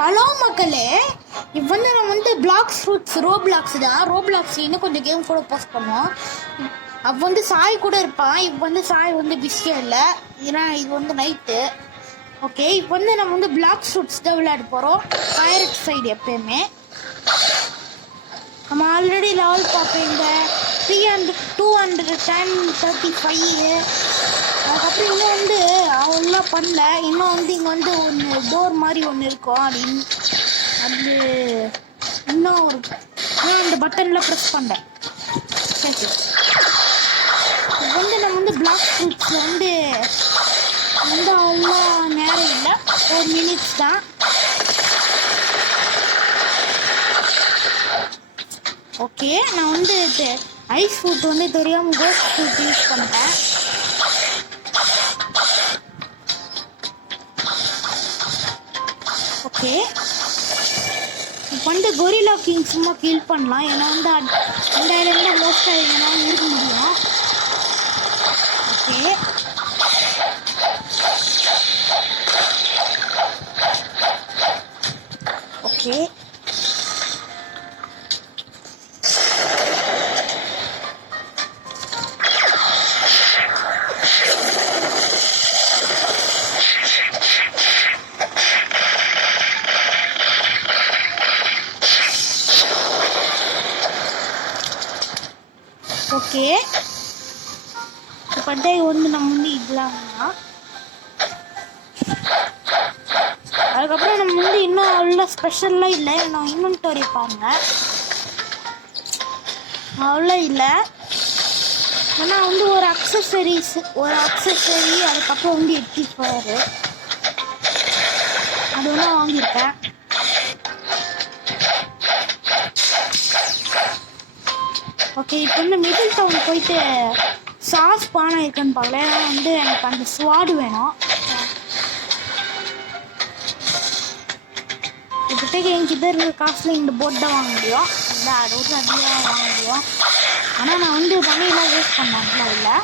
Hello மக்களே, இப்போ வந்து நம்ம வந்து பிளாக்ஸ் ஃப்ரூட்ஸ் ரோப்ளாக்ஸ் தான். ரோப்ளாக்ஸ் இன்னும் கொஞ்சம் கேம் கூட போஸ்ட் பண்ணுவோம். அப்போ வந்து சாய் கூட இருப்பான். இப்போ வந்து சாய் வந்து பிஸியாக இல்லை, ஏன்னா இது வந்து நைட்டு. ஓகே, இப்போ வந்து நம்ம வந்து பிளாக்ஸ் ஃப்ரூட்ஸ் தான் விளையாட போகிறோம். பைரட் சைடு எப்பயுமே நம்ம ஆல்ரெடி லெவல் பார்ப்பீங்க 300 235. அதுக்கப்புறம் இன்னும் வந்து அவ்வளோ பண்ணல. இன்னும் வந்து இங்கே வந்து ஒன்று டோர் மாதிரி ஒன்று இருக்கும். அது இன்னும் ஒரு அந்த பட்டனில் ப்ரெஸ் பண்ணேன். சரி, இப்போ வந்து நம்ம வந்து பிளாக் ஃப்ரூட்ஸில் வந்து அவ்வளோ நேரம் இல்லை, 4 minutes தான். ஓகே, நான் வந்து ஐஸ் ஃப்ரூட் வந்து தெரியாமல் கோஸ்ட் ஃப்ரூட் யூஸ் பண்ணிட்டேன். ஓகே, இப்போ வந்து கொரில்லா கிங் சும்மா கில் பண்ணலாம். ஏன்னா வந்து அந்த ஐலண்டில் மோஸ்ட்டாக எங்களால் இருக்க முடியும். Okay, okay, okay. இப்போ வந்து நம்ம வந்து இதெல்லாம் அதுக்கப்புறம் நம்ம வந்து இன்னும் அவ்வளோ ஸ்பெஷல்லாம் இல்லை. இன்னும் இன்வென்டரி பாருங்க, அவ்வளோ இல்லை. ஏன்னா வந்து ஒரு அக்சசரி, அதுக்கப்புறம் வந்து எட்டிஃபயரு அது ஒன்றா வாங்கியிருக்கேன். ஓகே, இப்போ வந்து மிடில் டவுன் போயிட்டு சாஸ் பானை இருக்குன்னு பார்க்கல. ஏன்னா வந்து எனக்கு அந்த ஸ்வாடு வேணும். இப்போதைக்கு என்கிட்ட இருக்கிற காசில் இந்த போட் தான் வாங்க முடியும். இல்லை, அதை விட்டு அதிகமாக வாங்க முடியும். ஆனால் நான் வந்து தண்ணியெல்லாம் வேஸ்ட் பண்ணாங்களா இல்லை.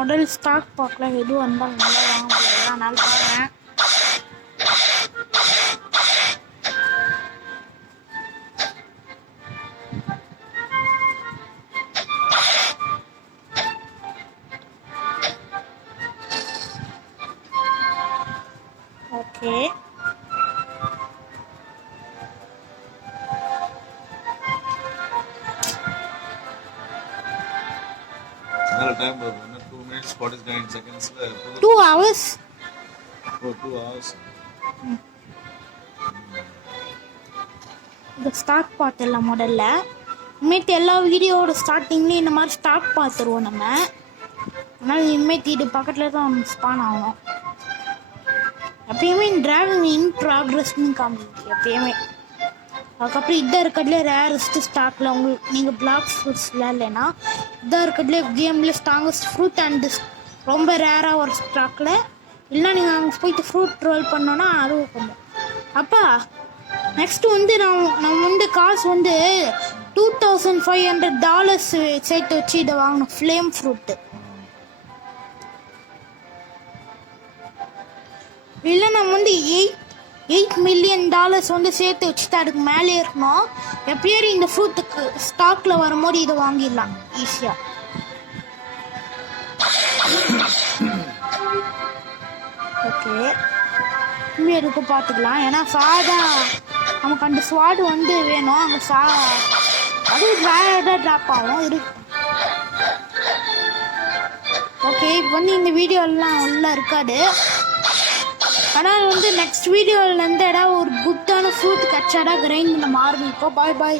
முதல் ஸ்டாக் பார்க்கல, எதுவும் வந்தால் நல்லா வாங்க முடியாது. அதனால பாருங்க. Okay, time 2 minutes 49 seconds 2 hours. Oh, 2 hours. இந்த ஸ்டாக் பார்த்துடலாம் முதல்ல. இனிமேட்டு எல்லா வீடியோவோட ஸ்டார்டிங்லேயும் இந்த மாதிரி ஸ்டாக் பார்த்துருவோம் நம்ம. அதனால் இனிமேட்டு இது பக்கத்தில் தான் ஸ்பான் ஆகும். எப்பயுமே டிராகன் இன் ப்ராக்ரஸ்ன்னு காமிக்கு எப்பயுமே. அதுக்கப்புறம் இதாக இருக்கிறதுலே ரேரஸ்ட்டு ஸ்டாக்கில் உங்களுக்கு நீங்கள் பிளாக் ஃப்ரூட்ஸ் விளையாடலைன்னா இதாக இருக்கிறதுலே கேமில் ஸ்ட்ராங்கஸ்ட் ஃப்ரூட் அண்டு ரொம்ப ரேராக ஒரு ஸ்டாக்கில். இல்லைனா நீங்கள் அங்கே போயிட்டு ஃப்ரூட் ரோல் பண்ணோன்னா அதுவும் பண்ணும். அப்பா நெக்ஸ்ட்டு வந்து நம்ம வந்து காசு வந்து $2,500 சேர்த்து வச்சு இதை வாங்கணும், ஃப்ளேம் ஃப்ரூட்டு. இல்லை நம்ம வந்து $8 million வந்து சேர்த்து வச்சுட்டு அதுக்கு மேலே இருக்கணும். எப்பயும் இந்த ஃப்ரூட்டுக்கு ஸ்டாக்கில் வரும்போது இதை வாங்கிடலாம் ஈஸியாக. ஓகே, இனிமே எதுக்கு பார்த்துக்கலாம். ஏன்னா சாதான் நமக்கு அந்த ஸ்வாடு வந்து வேணும். அங்கே அதுவும் வேற ட்ராப் ஆகும் இருக்கு. ஓகே, இப்போ வந்து இந்த வீடியோலாம் உள்ள இருக்காது. ஆனால் வந்து நெக்ஸ்ட் வீடியோவில் வந்து ஏதாவது ஒரு குட்டான ஃப்ரூட் கச்சாடா கிரைண்ட் பண்ண ஆரம்பிப்போம். பாய் பாய்.